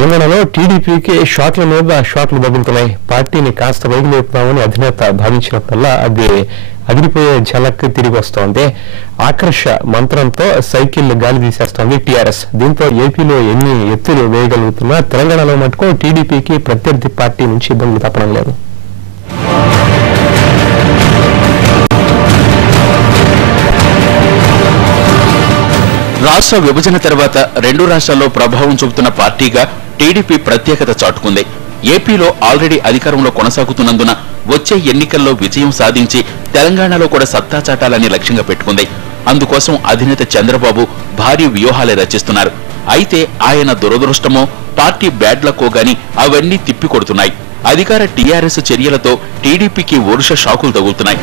తెలంగాణలో టీడీపీకి షాట్ల మీద షాట్లు తగులుతున్నాయి. పార్టీని కాస్త పైకి లేపుతామని అధినేత భావించినప్పుడల్లా అది అదిరిపోయే ఝలక్ తిరిగి వస్తోంది. ఆకర్ష మంత్రంతో సైకిల్ గాలి తీసేస్తోంది టీఆర్ఎస్. దీంతో ఏపీలో ఎన్ని ఎత్తులు వేయగలుగుతున్నా తెలంగాణలో మటుకు టీడీపీకి ప్రత్యర్థి పార్టీ నుంచి ఇబ్బందులు తప్పడం లేదు. రాష్ట్ర విభజన తర్వాత రెండు రాష్ట్రాల్లో ప్రభావం చూపుతున్న పార్టీగా టీడీపీ ప్రత్యేకత చాటుకుంది. ఏపీలో ఆల్రెడీ అధికారంలో కొనసాగుతున్నందున వచ్చే ఎన్నికల్లో విజయం సాధించి తెలంగాణలో కూడా సత్తా చాటాలని లక్ష్యంగా పెట్టుకుంది. అందుకోసం అధినేత చంద్రబాబు భారీ వ్యూహాలే రచిస్తున్నారు. అయితే ఆయన దురదృష్టమో పార్టీ బ్యాడ్ లక్కో గాని అవన్నీ తిప్పికొడుతున్నాయి. అధికార టీఆర్ఎస్ చర్యలతో టీడీపీకి వరుస షాకులు తగులుతున్నాయి.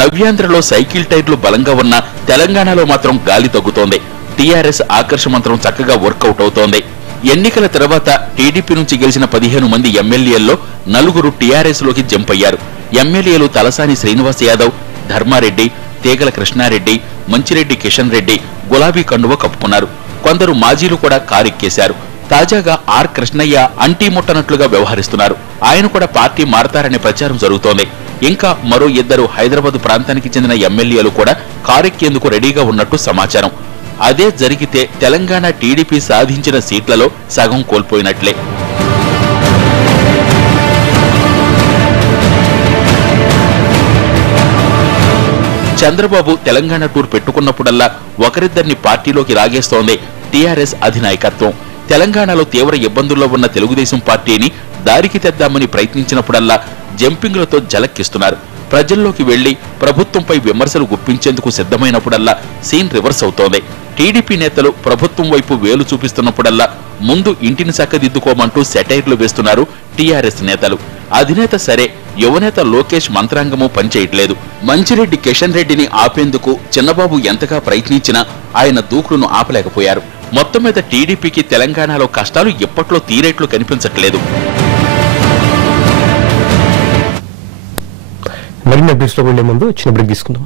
నవ్యాంధ్రలో సైకిల్ టైర్లు బలంగా ఉన్న తెలంగాణలో మాత్రం గాలి తగ్గుతోంది. టీఆర్ఎస్ ఆకర్ష మంత్రం చక్కగా వర్కౌట్ అవుతోంది. ఎన్నికల తర్వాత టీడీపీ నుంచి గెలిచిన 15 మంది ఎమ్మెల్యేల్లో 4 టీఆర్ఎస్ లోకి జంప్ అయ్యారు. ఎమ్మెల్యేలు తలసాని శ్రీనివాస్ యాదవ్, ధర్మారెడ్డి, తీగల కృష్ణారెడ్డి, మంచిరెడ్డి కిషన్ రెడ్డి గులాబీ కండువ కప్పుకున్నారు. కొందరు మాజీలు కూడా కారెక్కేశారు. తాజాగా ఆర్ కృష్ణయ్య అంటీ ముట్టనట్లుగా వ్యవహరిస్తున్నారు. ఆయన కూడా పార్టీ మారతారనే ప్రచారం జరుగుతోంది. ఇంకా మరో 2 హైదరాబాద్ ప్రాంతానికి చెందిన ఎమ్మెల్యేలు కూడా కారెక్కేందుకు రెడీగా ఉన్నట్టు సమాచారం. అదే జరిగితే తెలంగాణ టీడీపీ సాధించిన సీట్లలో సగం కోల్పోయినట్లే. చంద్రబాబు తెలంగాణ టూర్ పెట్టుకున్నప్పుడల్లా ఒకరిద్దరిని పార్టీలోకి లాగేస్తోంది టీఆర్ఎస్ అధినాయకత్వం. తెలంగాణలో తీవ్ర ఇబ్బందుల్లో ఉన్న తెలుగుదేశం పార్టీని దారికి తెద్దామని ప్రయత్నించినప్పుడల్లా జంపింగ్లతో జలక్కిస్తున్నారు. ప్రజల్లోకి వెళ్లి ప్రభుత్వంపై విమర్శలు గుప్పించేందుకు సిద్ధమైనప్పుడల్లా సీన్ రివర్స్ అవుతోంది. టీడీపీ నేతలు ప్రభుత్వం వైపు వేలు చూపిస్తున్నప్పుడల్లా ముందు ఇంటిని చక్కదిద్దుకోమంటూ సెటైర్లు వేస్తున్నారు టీఆర్ఎస్ నేతలు. అధినేత సరే, యువనేత లోకేష్ మంత్రాంగము పనిచేయట్లేదు. మంచిరెడ్డి కిషన్ రెడ్డిని ఆపేందుకు చిన్నబాబు ఎంతగా ప్రయత్నించినా ఆయన దూకుడును ఆపలేకపోయారు. మొత్తం మీద టీడీపీకి తెలంగాణలో కష్టాలు ఎప్పట్లో తీరేట్లు కనిపించట్లేదు. మరిన్ని అప్డేట్స్ లో వెళ్లే ముందు చిన్న బ్రేక్ తీసుకుందాం.